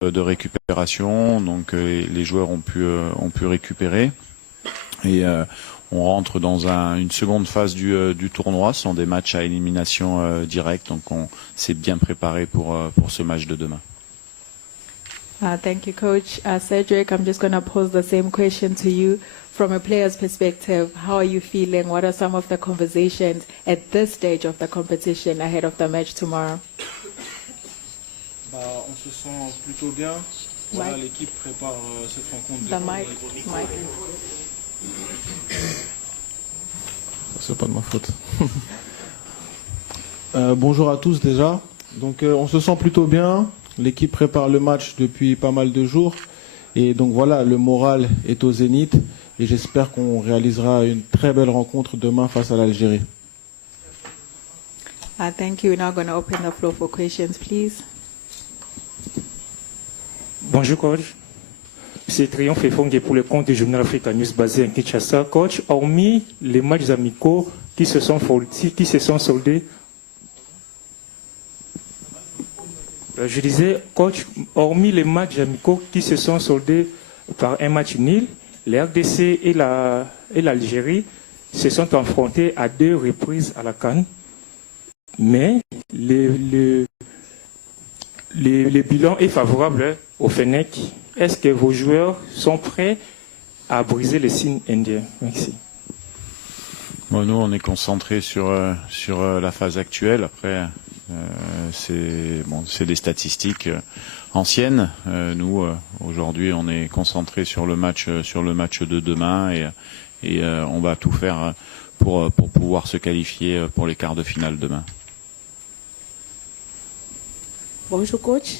de récupération, donc les joueurs ont pu récupérer. Et on rentre dans une seconde phase du tournoi. Ce sont des matchs à élimination directe, donc on s'est bien préparé pour ce match de demain. Thank you, Coach. Cedric, I'm just going to pose the same question to you. From a player's perspective, how are you feeling? What are some of the conversations at this stage of the competition ahead of the match tomorrow? On se sent plutôt bien. Voilà, l'équipe prépare cette rencontre. C'est pas de ma faute. Bonjour à tous déjà. Donc on se sent plutôt bien. L'équipe prépare le match depuis pas mal de jours. Et donc voilà, le moral est au zénith. Et j'espère qu'on réalisera une très belle rencontre demain face à l'Algérie. Thank you. We're now going to open the floor for questions, please. Bonjour coach, c'est Triomphe Fongue pour le compte du journal Africa News basé à Kinshasa. Coach, hormis les matchs amicaux qui se sont soldés, je disais, coach, hormis les matchs amicaux qui se sont soldés par un match nul, les RDC et l'Algérie se sont affrontés à 2 reprises à la CAN. Mais le bilan est favorable au Fennec. Est-ce que vos joueurs sont prêts à briser les signes indiens? Merci. Bon, nous, on est concentrés sur la phase actuelle. Après, c'est des statistiques anciennes. Nous, aujourd'hui, on est concentrés sur le match de demain et on va tout faire pour pouvoir se qualifier pour les quarts de finale demain. Bonjour coach.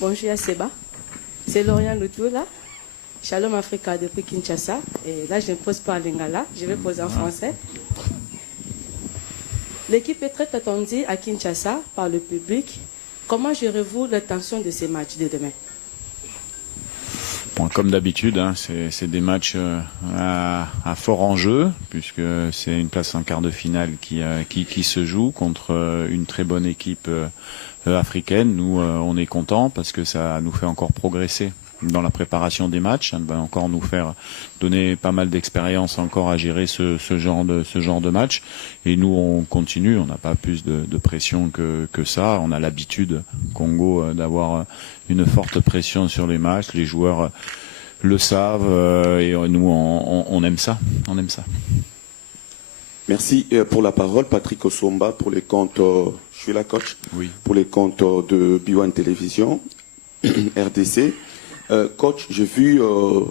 Bonjour Seba. C'est Lauriane Loutou là. Shalom Africa depuis Kinshasa. Et là, je ne pose pas en lingala, je vais poser en français. L'équipe est très attendue à Kinshasa par le public. Comment gérez-vous la tension de ces matchs de demain? Bon, comme d'habitude, hein, c'est des matchs à fort enjeu, puisque c'est une place en quart de finale qui se joue contre une très bonne équipe africaine. Nous, on est contents parce que ça nous fait encore progresser dans la préparation des matchs. Ça va encore nous faire donner pas mal d'expérience encore à gérer ce genre de match. Et nous, on continue. On n'a pas plus de pression que ça. On a l'habitude, Congo, d'avoir une forte pression sur les matchs. Les joueurs le savent et nous, on aime ça. On aime ça. Merci pour la parole, Patrick Osomba, pour les comptes, je suis la coach, oui. Pour les comptes de B1 Télévision, RDC. Coach, j'ai vu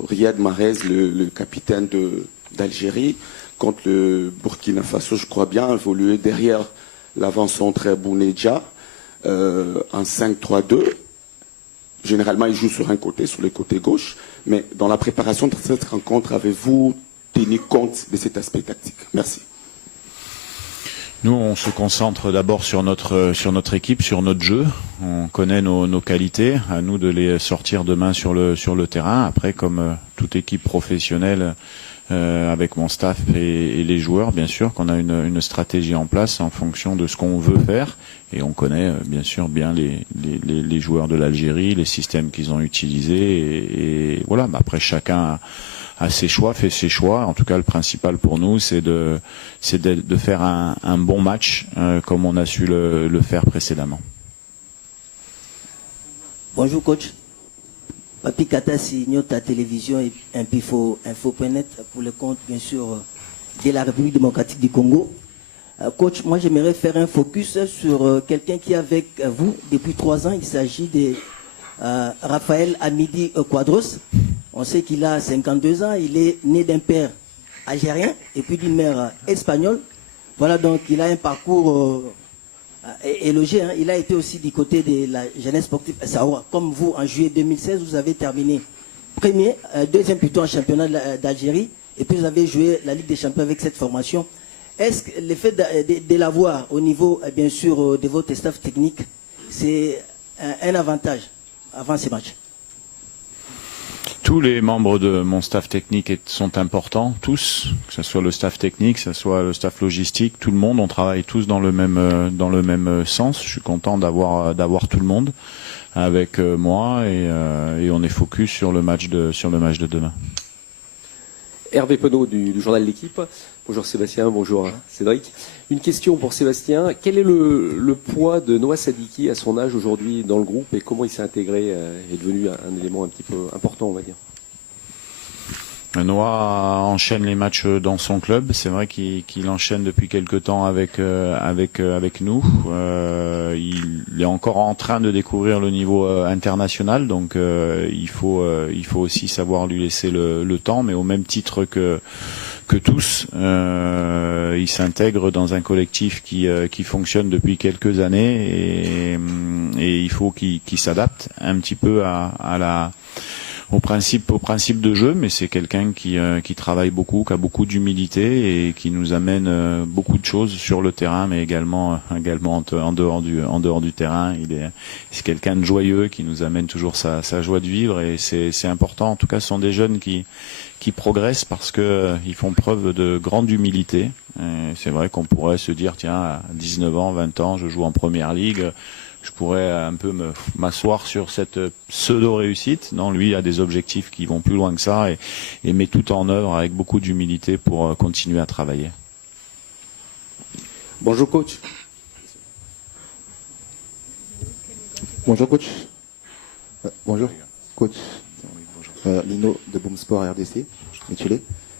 Riyad Mahrez, le capitaine d'Algérie, contre le Burkina Faso, je crois bien, évoluer derrière l'avant-centre Bounedja, en 5-3-2. Généralement, il joue sur un côté, sur le côté gauche. Mais dans la préparation de cette rencontre, avez-vous tenu compte de cet aspect tactique? Merci. Nous, on se concentre d'abord sur notre équipe, sur notre jeu. On connaît nos qualités. À nous de les sortir demain sur le terrain. Après, comme toute équipe professionnelle, avec mon staff et les joueurs, bien sûr, qu'on a une stratégie en place en fonction de ce qu'on veut faire. Et on connaît bien sûr bien les joueurs de l'Algérie, les systèmes qu'ils ont utilisés. Et voilà. Après, chacun a ses choix, fait ses choix. En tout cas, le principal pour nous, c'est de faire un bon match comme on a su le faire précédemment. Bonjour coach. Papi Katasi, Nyota Télévision et Info.net pour le compte, bien sûr, de la République démocratique du Congo. Coach, moi j'aimerais faire un focus sur quelqu'un qui est avec vous depuis 3 ans. Il s'agit de Raphaël Amidi Quadros. On sait qu'il a 52 ans. Il est né d'un père algérien et puis d'une mère espagnole. Voilà, donc il a un parcours élogé. Hein. Il a été aussi du côté de la jeunesse sportive. Comme vous, en juillet 2016, vous avez terminé deuxième plutôt en championnat d'Algérie. Et puis vous avez joué la Ligue des Champions avec cette formation. Est-ce que le fait de l'avoir au niveau, bien sûr, de votre staff technique, c'est un avantage avant ces matchs? Tous les membres de mon staff technique sont importants, tous, que ce soit le staff technique, que ce soit le staff logistique, tout le monde, on travaille tous dans le même sens. Je suis content d'avoir tout le monde. avec moi et on est focus sur le match de demain. Hervé Penaud du journal L'Équipe. Bonjour Sébastien, bonjour Cédric. Une question pour Sébastien. Quel est le poids de Noah Sadiki à son âge aujourd'hui dans le groupe et comment il s'est intégré et est devenu un élément un petit peu important, on va dire? Noah enchaîne les matchs dans son club. C'est vrai qu'il enchaîne depuis quelque temps avec nous. Il est encore en train de découvrir le niveau international, donc il faut aussi savoir lui laisser le temps. Mais au même titre que tous, il s'intègre dans un collectif qui fonctionne depuis quelques années et il faut qu'il s'adapte un petit peu au principe de jeu, mais c'est quelqu'un qui travaille beaucoup, qui a beaucoup d'humilité et qui nous amène beaucoup de choses sur le terrain, mais également en dehors du terrain. C'est quelqu'un de joyeux qui nous amène toujours sa joie de vivre et c'est important. En tout cas, ce sont des jeunes qui progressent parce que ils font preuve de grande humilité. Et c'est vrai qu'on pourrait se dire, tiens, à 19 ans, 20 ans, je joue en première ligue. Je pourrais un peu m'asseoir sur cette pseudo-réussite. Non, lui a des objectifs qui vont plus loin que ça et met tout en œuvre avec beaucoup d'humilité pour continuer à travailler. Bonjour coach. Bonjour coach. Bonjour coach. Lino de Boomsport RDC.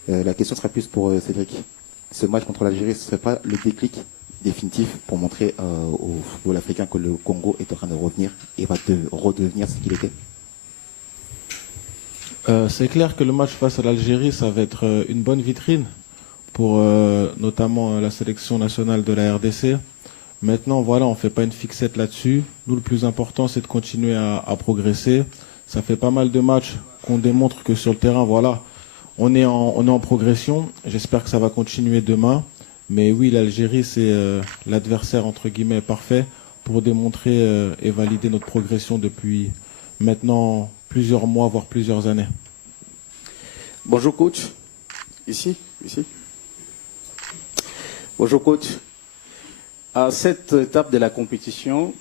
La question sera plus pour Cédric. Ce match contre l'Algérie, ce ne serait pas le déclic définitif pour montrer au football africain que le Congo est en train de revenir et va redevenir ce qu'il était? C'est clair que le match face à l'Algérie, ça va être une bonne vitrine pour notamment la sélection nationale de la RDC. Maintenant, voilà, on ne fait pas une fixette là-dessus. Nous, le plus important, c'est de continuer à progresser. Ça fait pas mal de matchs qu'on démontre que sur le terrain, voilà, on est en progression. J'espère que ça va continuer demain. Mais oui, l'Algérie, c'est l'adversaire, entre guillemets, parfait pour démontrer et valider notre progression depuis maintenant plusieurs mois, voire plusieurs années. Bonjour coach. Ici. Bonjour coach. À cette étape de la compétition,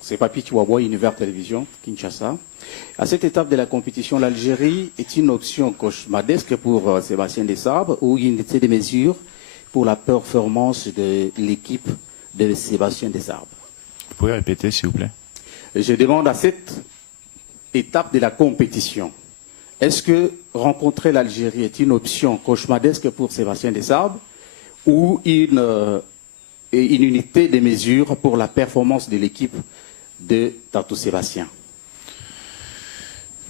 c'est Papi Chihuahua, Univers Télévision, Kinshasa. À cette étape de la compétition, l'Algérie est une option cauchemardesque pour Sébastien Desabre ou une des mesures pour la performance de l'équipe de Sébastien Desabre. Vous pouvez répéter, s'il vous plaît? Je demande à cette étape de la compétition, est-ce que rencontrer l'Algérie est une option cauchemardesque pour Sébastien Desabre ou une unité de mesure pour la performance de l'équipe de Tatou Sébastien?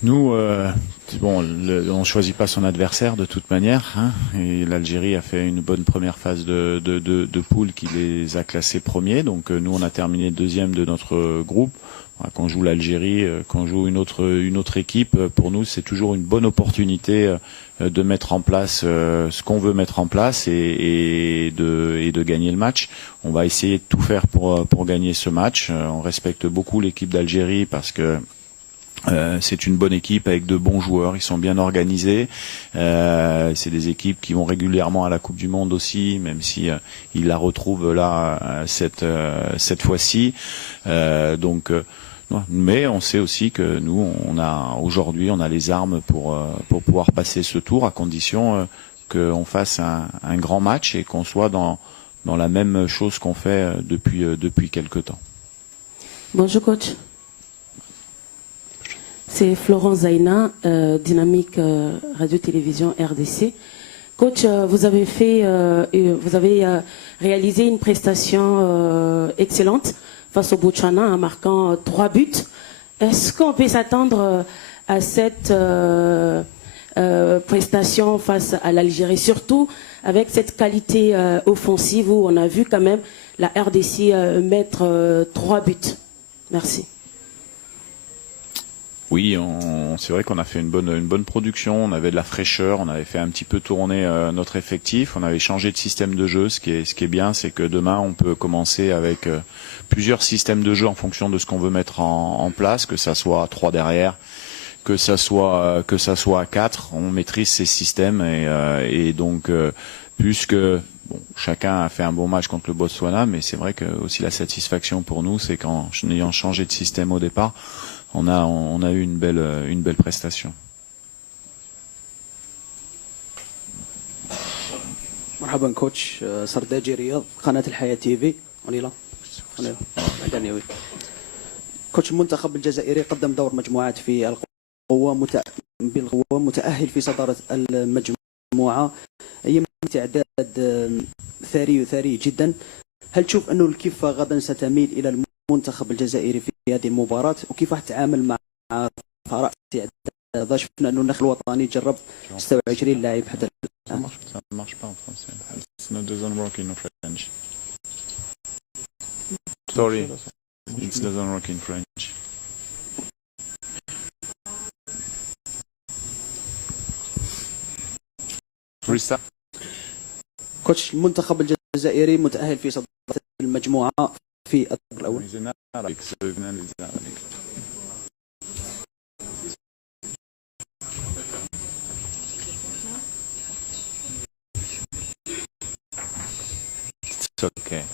Nous, on ne choisit pas son adversaire de toute manière, hein, et l'Algérie a fait une bonne première phase de poule qui les a classés premiers. Donc nous, on a terminé deuxième de notre groupe. Quand on joue l'Algérie, quand on joue une autre équipe, pour nous, c'est toujours une bonne opportunité de mettre en place ce qu'on veut mettre en place et de gagner le match. On va essayer de tout faire pour gagner ce match. On respecte beaucoup l'équipe d'Algérie parce que c'est une bonne équipe avec de bons joueurs, ils sont bien organisés. C'est des équipes qui vont régulièrement à la Coupe du Monde aussi, même si ils la retrouvent là cette fois-ci. Mais on sait aussi que nous, aujourd'hui, on a les armes pour pouvoir passer ce tour à condition qu'on fasse un grand match et qu'on soit dans la même chose qu'on fait depuis quelque temps. Bonjour coach. C'est Florence Zaina, Dynamique Radio-Télévision RDC. Coach, vous avez réalisé une prestation excellente face au Botswana en marquant 3 buts. Est-ce qu'on peut s'attendre à cette prestation face à l'Algérie, surtout avec cette qualité offensive où on a vu quand même la RDC mettre 3 buts? Merci. Oui, c'est vrai qu'on a fait une bonne production, on avait de la fraîcheur, on avait fait un petit peu tourner notre effectif, on avait changé de système de jeu. Ce qui est bien, c'est que demain on peut commencer avec plusieurs systèmes de jeu en fonction de ce qu'on veut mettre en place, que ça soit à 3 derrière, que ça soit à 4, on maîtrise ces systèmes et donc puisque chacun a fait un bon match contre le Botswana, mais c'est vrai que aussi la satisfaction pour nous, c'est qu'en ayant changé de système au départ, on a eu une belle prestation. مرحبا كوتش سرداجي رياض قناة الحياة تي في كوتش المنتخب الجزائري قدم دور مجموعات في القوة متأهل في صدارة المجموعة أي تعداد ثري جدا. هل تشوف أنه الكفة غدا ستميل إلى المنتخب الجزائري في هذه المباراة وكيف راح تتعامل مع ثراء استعداد؟ شفنا أنه النخل الوطني جرب 26 لاعب حتى الآن. Ça marche pas en français. It doesn't work in French. Sorry, it doesn't work in French. Restart. كوتش المنتخب الجزائري متأهل في صدارة المجموعة في الدور الأول. It's okay.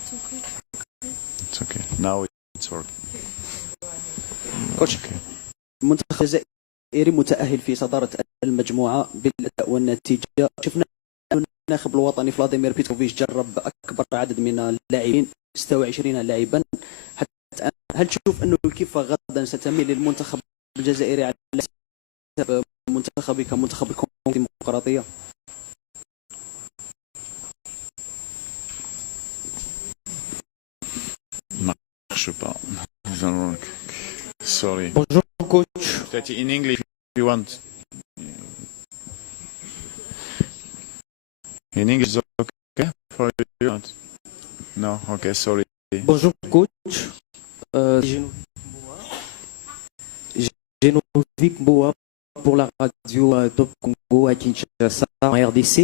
It's okay. Now it's working. كوتش المنتخب الجزائري متأهل في صدارة المجموعة بالأداء والنتيجة. شفنا الناخب الوطني فلاديمير بيتروفيتش جرب أكبر عدد من اللاعبين 26 لاعبا. حتى هل تشوف أنه الكفة غدا ستميل للمنتخب الجزائري على حساب منتخبي كمنتخب الكونغو الديمقراطية؟ Je sais pas. Sorry. Bonjour coach. Peut-être in English if you want. In English is okay for you? No, okay, sorry. Bonjour coach. Genovic Boa pour la radio Top Congo à Kinshasa en RDC.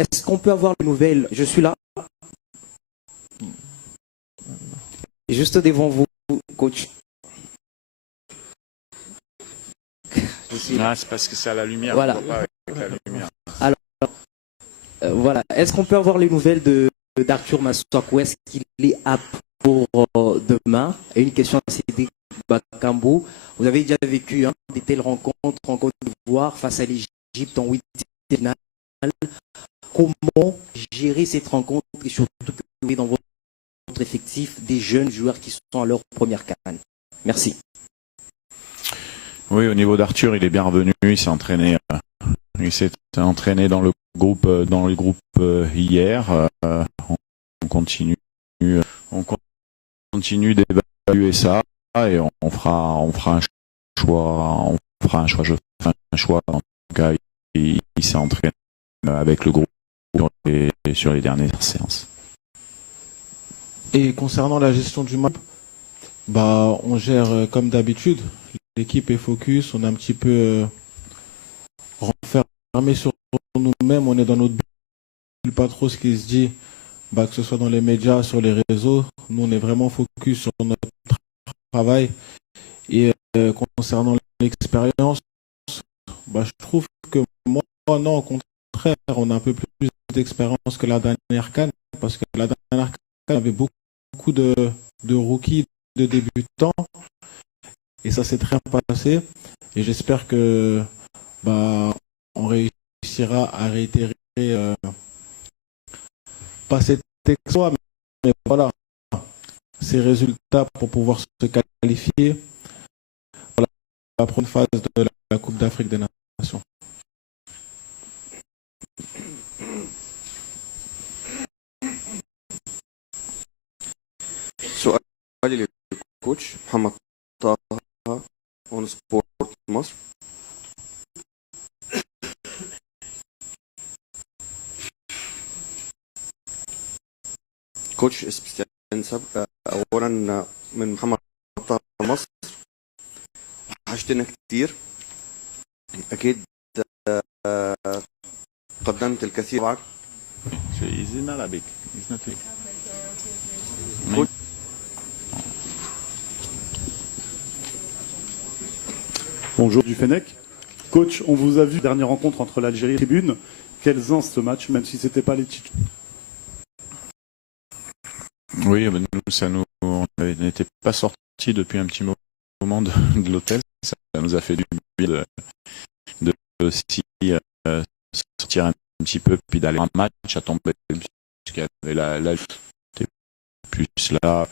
Est-ce qu'on peut avoir les nouvelles? Je suis là. Juste devant vous, coach. Ah, c'est parce que c'est à la lumière. Voilà. Avec la lumière. Alors, voilà. Est-ce qu'on peut avoir les nouvelles d'Arthur Masuaku? Est-ce qu'il est apte pour demain? Et une question à Cédric Bakambu. Vous avez déjà vécu des telles rencontres en Côte d'Ivoire face à l'Égypte en huitième finale. Comment gérer cette rencontre et surtout que vous avez dans votre effectif des jeunes joueurs qui sont à leur première CAN? Merci. Oui, au niveau d'Arthur, il est bien revenu, il s'est entraîné dans le groupe hier. On continue d'évaluer ça et on fera un choix. En tout cas, il s'est entraîné avec le groupe sur les dernières séances. Et concernant la gestion du match, on gère comme d'habitude. L'équipe est focus, on est un petit peu renfermé sur nous-mêmes, on est dans notre bulle, pas trop ce qui se dit, que ce soit dans les médias, sur les réseaux. Nous, on est vraiment focus sur notre travail. Et concernant l'expérience, je trouve que moi, non, au contraire, on a un peu plus d'expérience que la dernière CAN, parce que la dernière CAN avait beaucoup de rookies, de débutants. Et ça s'est très bien passé. Et j'espère que on réussira à réitérer pas cet exploit, mais voilà, ces résultats pour pouvoir se qualifier pour la première phase de la Coupe d'Afrique des Nations. سؤالي للكوتش محمد طه اون سبورت مصر. كوتش استنسب اولا من محمد طه مصر، وحشتنا كتير اكيد، قدمت الكثير معك. Bonjour du Fennec. Coach, on vous a vu dernière rencontre entre l'Algérie et la Tribune. Quels ans ce match, même si c'était pas les titres? Oui, nous, on avait n'était pas sorti depuis un petit moment de l'hôtel. Ça nous a fait du bien de aussi sortir un petit peu, puis d'aller en match à tomber, puisqu'il y avait la plus là,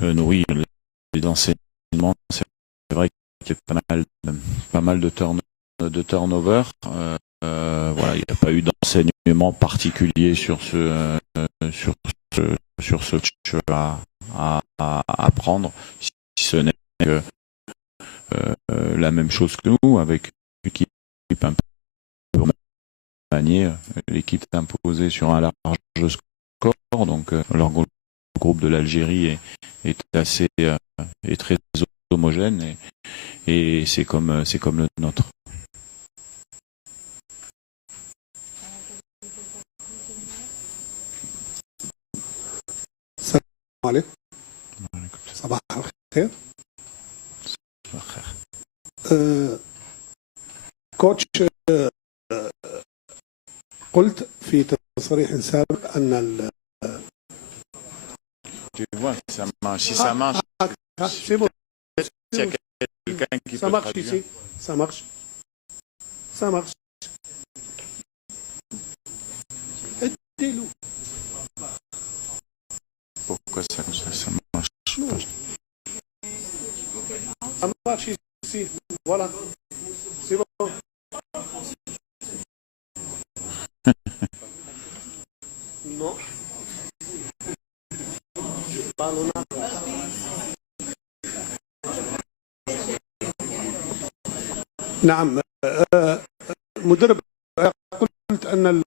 oui, les enseignements, c'est vrai qu'il y a pas mal de turnover. Voilà, il n'y a pas eu d'enseignement particulier sur ce match à prendre, si ce n'est que la même chose que nous, avec une équipe un peu maniée, l'équipe est imposée sur un large score, donc leur groupe de l'Algérie est assez est très homogène et c'est comme le nôtre. السلام عليكم. صباح الخير. كوتش، قلت في تصريح سابق أن Tu vois, si ça marche, c'est bon. s'il y a quelqu'un qui Ça peut marche traduire. ici. Ça marche. Ça marche. Aidez-le. Pourquoi ça marche pas? Ça marche ici. Voilà. C'est bon. Non. Je parle en arabe. نعم. مدرب، قلت أن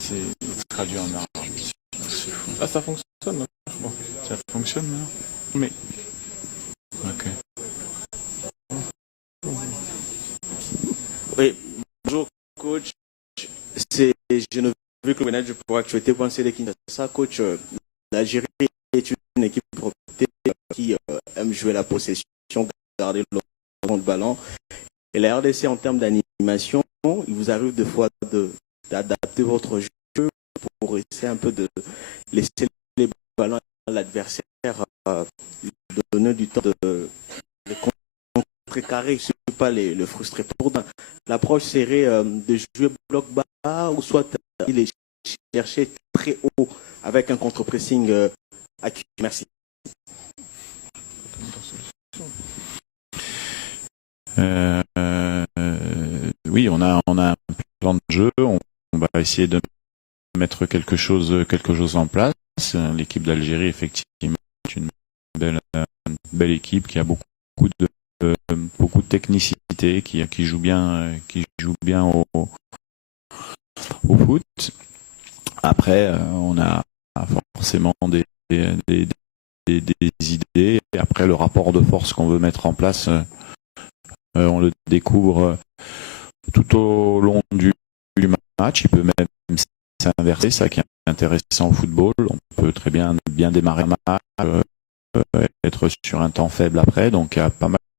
C'est traduit en arabe. Ah, ça fonctionne. Bon. Ça fonctionne là? Mais. Ok. Oui, bonjour coach. Je ne veux que le manager pour actualité penser les Kinshasa. Coach, l'Algérie est une équipe qui aime jouer la possession, garder le ballon. Et la RDC, en termes d'animation, il vous arrive des fois d'adapter votre jeu pour essayer un peu de laisser les ballons à l'adversaire, donner du temps de contrecarrer, pas le frustrer. L'approche serait de jouer bloc bas ou soit il est chercher très haut avec un contre-pressing acquis. Merci. Oui, on a un plan de jeu. On va essayer de mettre quelque chose en place. L'équipe d'Algérie, effectivement, est une belle équipe qui a beaucoup de technicité, qui joue bien au foot. Après, on a forcément des idées. Et après, le rapport de force qu'on veut mettre en place, on le découvre tout au long du match. Il peut même s'inverser, ça qui est intéressant au football. On peut très bien démarrer un match, être sur un temps faible après. Donc il y a pas mal